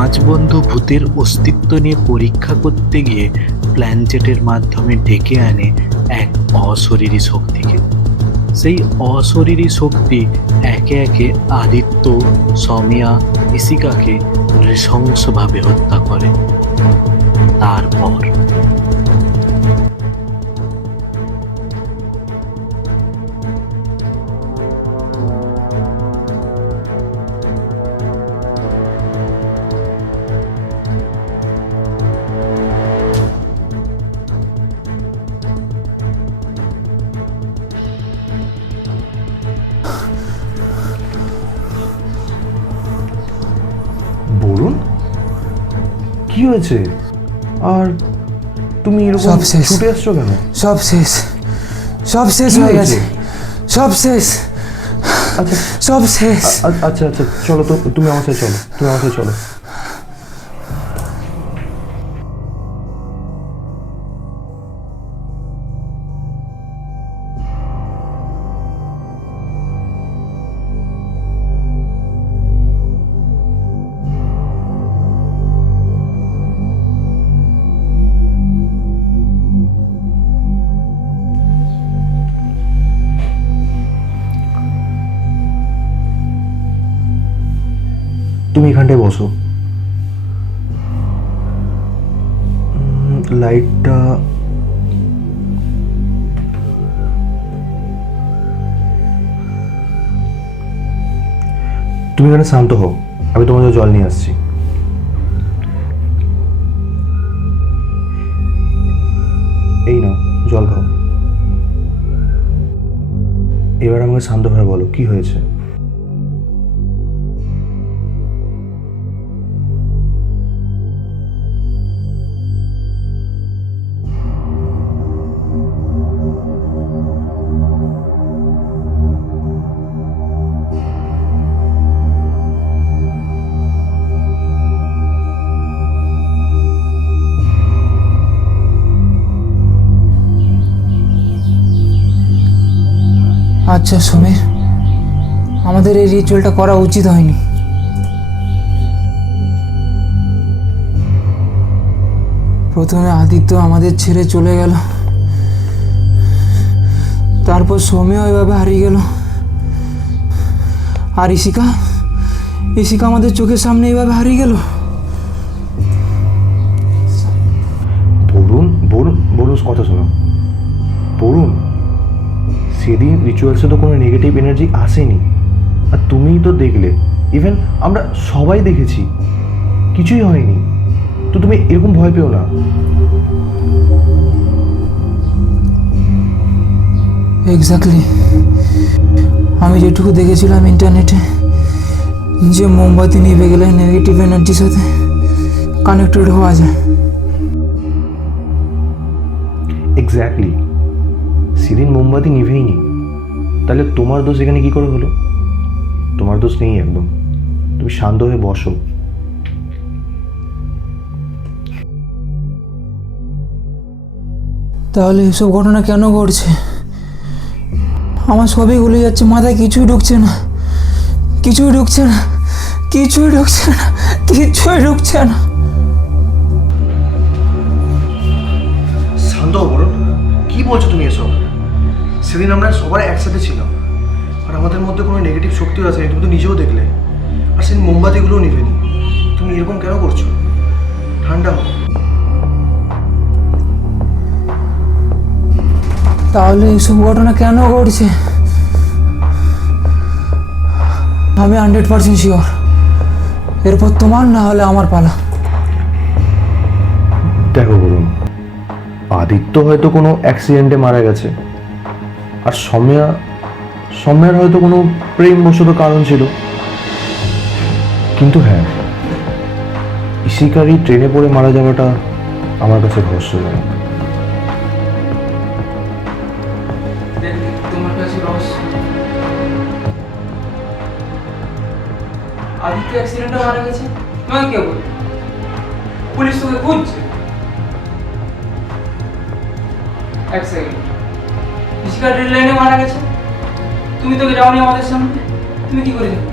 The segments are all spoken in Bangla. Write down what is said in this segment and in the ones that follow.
পাঁচ বন্ধু ভূতের অস্তিত্ব নিয়ে পরীক্ষা করতে গিয়ে প্ল্যানচেটের মাধ্যমে ডেকে আনে এক অশরীরী শক্তিকে। সেই অশরীরী শক্তি একে একে আদিত্য, সৌমিয়া, ইশিকাকে নৃশংসভাবে হত্যা করে। তারপর বলুন, কি হয়েছে? আর তুমি এরকম সব শেষ। ছুটে আসছো কেন? সব শেষ, সব শেষ কি হয়ে হয়েছে? গেছে, সব শেষ, আচ্ছা সব শেষ। আচ্ছা আচ্ছা, চলো তো, তুমি আমার সাথে চলো, তুমি আমার সাথে চলো। তুমি এখানটায় বসো। লাইটটা তুমি এখানে শান্ত হও, আমি তোমার জন্য জল নিয়ে আসছি। এই নাও জল খাও। এবার আমাকে শান্ত হয়ে বলো, কি হয়েছে? আচ্ছা সমীর, আমাদের এই রিচুয়ালটা করা উচিত হয়নি। প্রথমে আদিত্য আমাদের ছেড়ে চলে গেল, তারপর সৌম্য এভাবে হারিয়ে গেল, আর ইশিকা আমাদের চোখের সামনে এইভাবে হারিয়ে গেল। বরুণ কথা শোনো। বরুণ, সেদিন রিচুয়ালসে তো কোনো নেগেটিভ এনার্জি আসেনি, আর তুমিই তো দেখলে, ইভেন আমরা সবাই দেখেছি, কিছুই হয়নি। তো তুমি এরকম ভয় পেও না। এক্স্যাক্টলি, আমি যেটুকু দেখেছিলাম ইন্টারনেটে, যে মোমবাতি নিভে গেলে নেগেটিভ এনার্জির সাথে কানেক্টেড হওয়া যায়। এক্স্যাক্টলি, সেদিন মোমবাতি নিভেইনি, তাহলে তোমার দোষ এখানে কি করে হলো? তোমার দোষ নেই একদম। তুমি শান্ত হয়ে বসো। তাহলে এসব ঘটনা কেন ঘটছে? আমার সবই ভুলে যাচ্ছে, মাথায় কিছুই ঢুকছে না, কিছুই ঢুকছে না, কিছুই ঢুকছে না, কিছুই ঢুকছে না। শান্ত হও বরুণ, কি বলছো তুমি এসব? সেদিন আমরা সবাই একসাথে ছিলাম, আর আমাদের মধ্যে কোনো নেগেটিভ শক্তিও আসেনি, তুমি তো নিজেও দেখলে। আর সেদিন মোমবাতিগুলোও নিভেনি। তুমি এরকম কেন করছো? ঠান্ডা হও। তাহলে এসব ঘটনা কেন ঘটছে? আমি 100% শিওর, এরপর তোমার না হলে আমার পালা। দেখো বলুন, আদিত্য হয়তো কোনো অ্যাক্সিডেন্টে মারা গেছে, আর সৌম্যার হয়তো কোনো প্রেমবশত কারণ ছিল। কিন্তু হ্যাঁ, ইশিকারই ট্রেনে পড়ে মারা যাওয়াটা আমার কাছে রহস্যজনক। তোমার কাছে রহস্য? আদিত্য অ্যাক্সিডেন্টে মারা গেছে, তোমাকে কে বলল? পুলিশ তোকে খুঁজছে। এক সেকেন্ড, ইশিকা রেল লাইনে মারা গেছে, তুমি তোকে যাওনি আমাদের সামনে, তুমি কি করে জানো?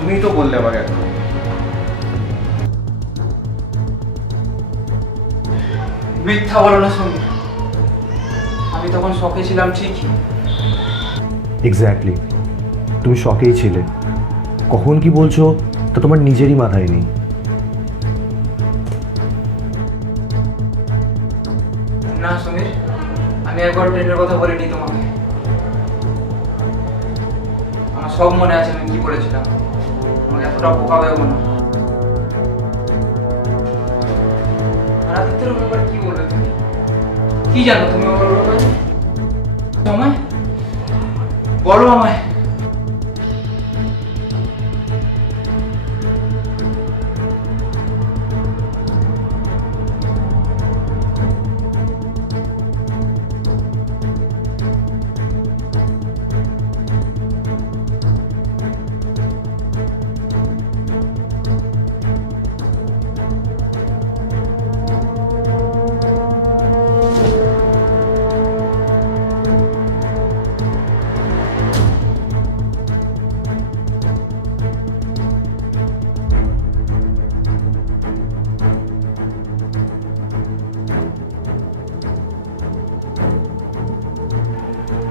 তুমিই তো বললে আমাকে এখন। মিথ্যা বলো না সমীর, আমি তখন শখে ছিলাম ঠিকই। এক্স্যাক্টলি, তুমি শকেই ছিলে। কখন কি বলছো তা তোমার নিজেরই মাথায় নেই। না সমীর, আমি একবার ট্রেনের কথা বলিনি তোমাকে। আমার সব মনে আছে আমি কি বলেছিলাম। আমাকে এতটা বোকা ভেবো না। আর আদিত্যের ব্যাপারে কি বলবে তুমি? কি জানো তুমি আমার ব্যাপারে? আমায় বলো আমায়।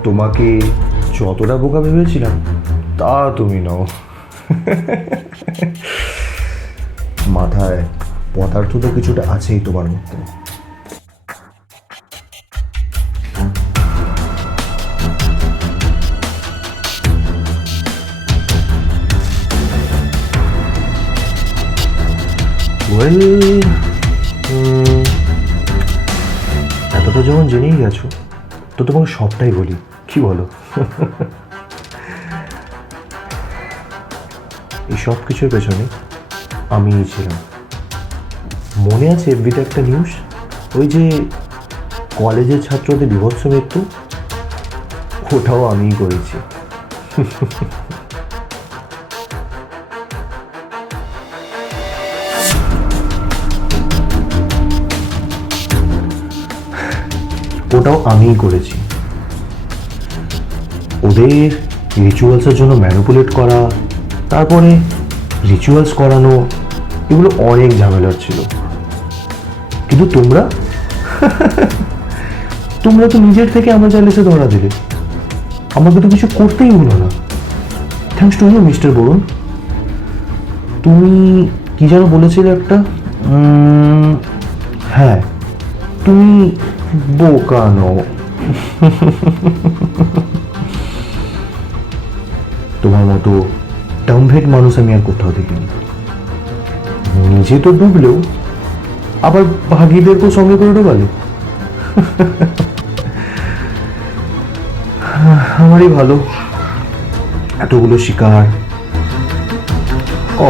তোমাকে যতটা বোকা ভেবেছিলাম তা তুমি নও। মাথায় পদার্থ তো কিছুটা আছেই তোমার মধ্যে। ওয়েল, এতটা যখন জেনেই গেছো তো তোমাকে সবটাই বলি, কি বলো? এই সব কিছুর পেছনে আমিই ছিলাম। মনে আছে এফবিতে একটা নিউজ, ওই যে কলেজের ছাত্রদের বিভৎস মৃত্যু, ওটাও আমিই করেছি। ওটাও আমিই করেছি। ওদের রিচুয়ালসের জন্য ম্যানিপুলেট করা, তারপরে রিচুয়ালস করানো, এগুলো অনেক ঝামেলার ছিল। কিন্তু তোমরা তোমরা তো নিজের থেকে আমার জালিসে ধরা দিলে। আমাকে তো কিছু করতেই হলো না। Thanks to you mister Barun. তুমি কি যেন বলেছিলে একটা, হ্যাঁ, তুমি বোকা নও। তোমার মতো ডাম্ভেট মানুষ আমি আর কোথাও দেখিনি। নিজে তো ডুবলেও আবার ভাগীদেরকেও সঙ্গে করে ডুবালে। আমারই ভালো, এতগুলো শিকার। ও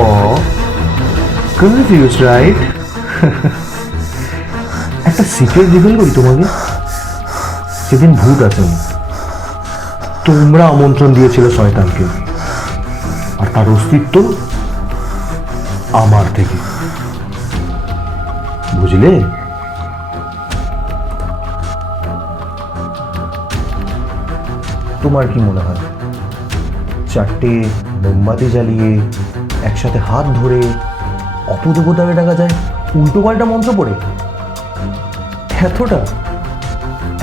কনফিউজ, রাইট? একটা সিক্রেট রিভিল করি তোমাকে। সেদিন ভূত আছেন, তোমরা আমন্ত্রণ দিয়েছিল শয়তানকে, আর তার অস্তিত্ব আমার থেকে, বুঝলে? তোমার কি মনে হয় চারটে মোমবাতি জ্বালিয়ে একসাথে হাত ধরে অপদেবতাকে ডাকা যায় উল্টো পাল্টা মন্ত্র পড়ে? এতটা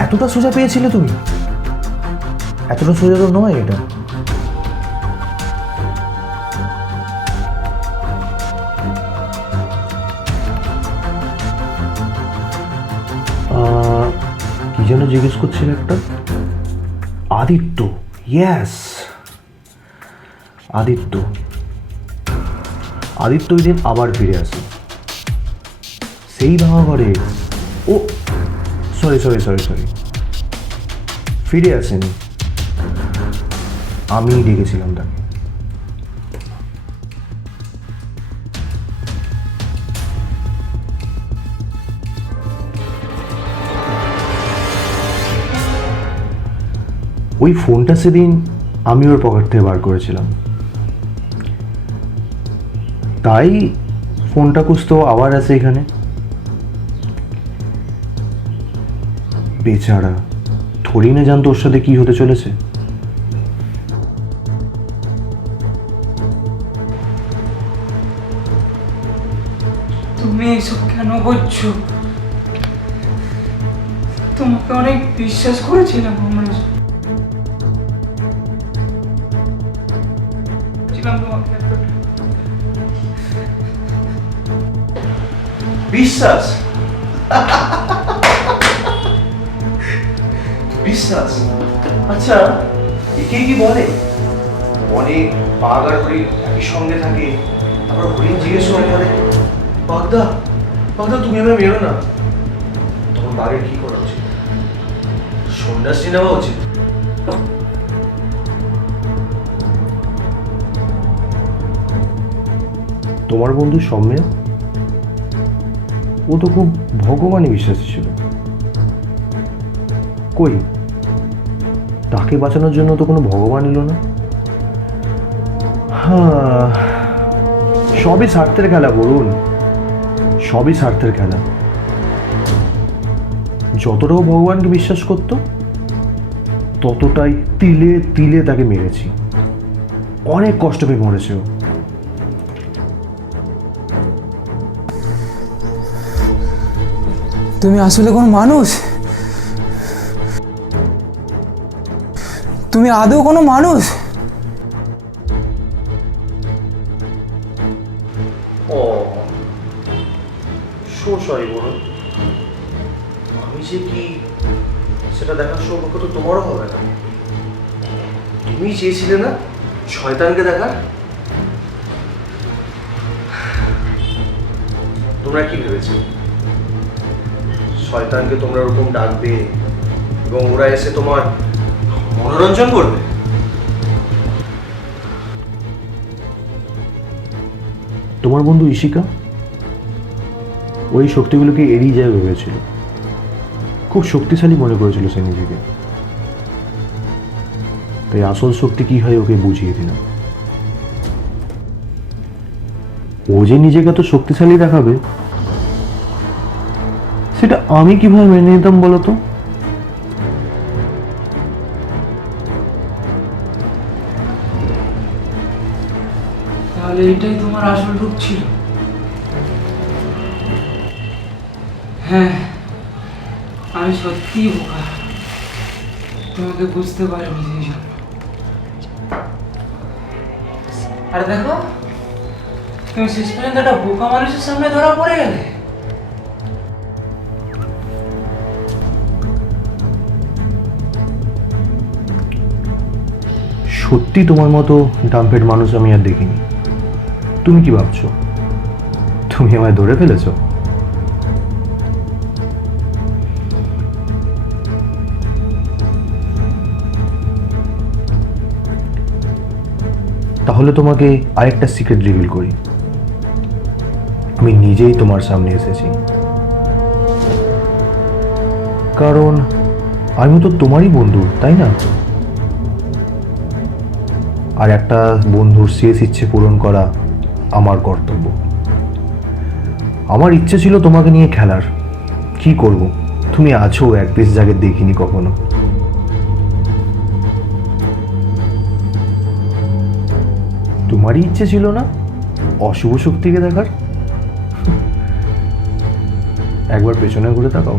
এতটা সোজা পেয়েছিলে তুমি? এতটা সোজা তো নয় এটা। কি যেন জিজ্ঞেস করছিল একটা? আদিত্য, ইয়েস, আদিত্য। আদিত্য ওই দিন আবার ফিরে আসে সেই ভাঙা ঘরে। ও সরি সরি সরি সরি, ফিরে আসেনি, আমিই ডেকেছিলাম তাকে। ওই ফোনটা সেদিন আমি ওর পকেট থেকে বার করেছিলাম, তাই ফোনটা খুঁজতেও আবার আসে এখানে। বেচারা থোড়ি না জানতো ওর সাথে কি হতে চলেছে। তুমি এসব কেন করছো? তোমাকে অনেক বিশ্বাস করেছিলাম আমরা। তোমাকে এতটা। বিশ্বাস? বিশ্বাস? আচ্ছা, একে কি বলে? অনেক বাঘ আর হরিণ একই সঙ্গে থাকে, আবার হরিণ জিজ্ঞেস করে বাগদা বাগদা তুমি আমায় মেরো না। তখন বাঘের কি করা উচিত? সন্ন্যাসী নেওয়া উচিত। তোমার বন্ধু সৌম্য, ও তো খুব ভগবানে বিশ্বাসী ছিল। কই, তাকে বাঁচানোর জন্য তো কোনো ভগবান এলো না। হ্যাঁ, সবই স্বার্থের খেলা বলুন, সবই স্বার্থের খেলা। যতটাও ভগবানকে বিশ্বাস করত, ততটাই তিলে তিলে তাকে মেরেছি। অনেক কষ্ট পেয়ে মরেছে ও। তুমি আসলে কোনো মানুষ? তুমি আদৌ কোনো মানুষ? ও, সো সরি বলুন। আমি যে কি সেটা দেখার সৌভাগ্য তো তোমারও হবে না। তুমি চেয়েছিলে না শয়তানকে দেখার? তোমরা কি ভেবেছো শয়তানকে তোমরা ওরকম ডাকবে এবং ওরা এসে তোমার মনোরঞ্জন করবে? তোমার বন্ধু ইশিকা ওই শক্তিগুলোকে এড়িয়ে যায় ভেবেছিল। খুব শক্তিশালী মনে করেছিল সে নিজেকে। তাই আসল শক্তি কি হয় ওকে বুঝিয়ে দিলাম। ও যে নিজেকে এত শক্তিশালী দেখাবে সেটা আমি কিভাবে মেনে নিতাম বলতো? তাহলে এটাই তোমার আসল রূপ ছিল? হ্যাঁ, আমি সত্যিই বোকা, তোমাকে বুঝতে পারিনি সেই জন্য। আর দেখো, তুমি শেষ পর্যন্ত একটা বোকা মানুষের সামনে ধরা পড়ে গেলে। সত্যি তোমার মতো ডাম্পেড মানুষ আমি আর দেখিনি। তুমি কি ভাবছো তুমি আমায় ধরে ফেলেছো? তাহলে তোমাকে আরেকটা সিক্রেট রিভিল করি। আমি নিজেই তোমার সামনে এসেছি, কারণ আমি তো তোমারই বন্ধু, তাই না? আর একটা বন্ধুর শেষ ইচ্ছে পূরণ করা আমার কর্তব্য। আমার ইচ্ছে ছিল তোমাকে নিয়ে খেলার। কি করব, তুমি আছো এক দেশ জায়গায় দেখিনি কখনো। তোমারই ইচ্ছে ছিল না অশুভ শক্তিকে দেখার? একবার পেছনে ঘুরে তাকাও।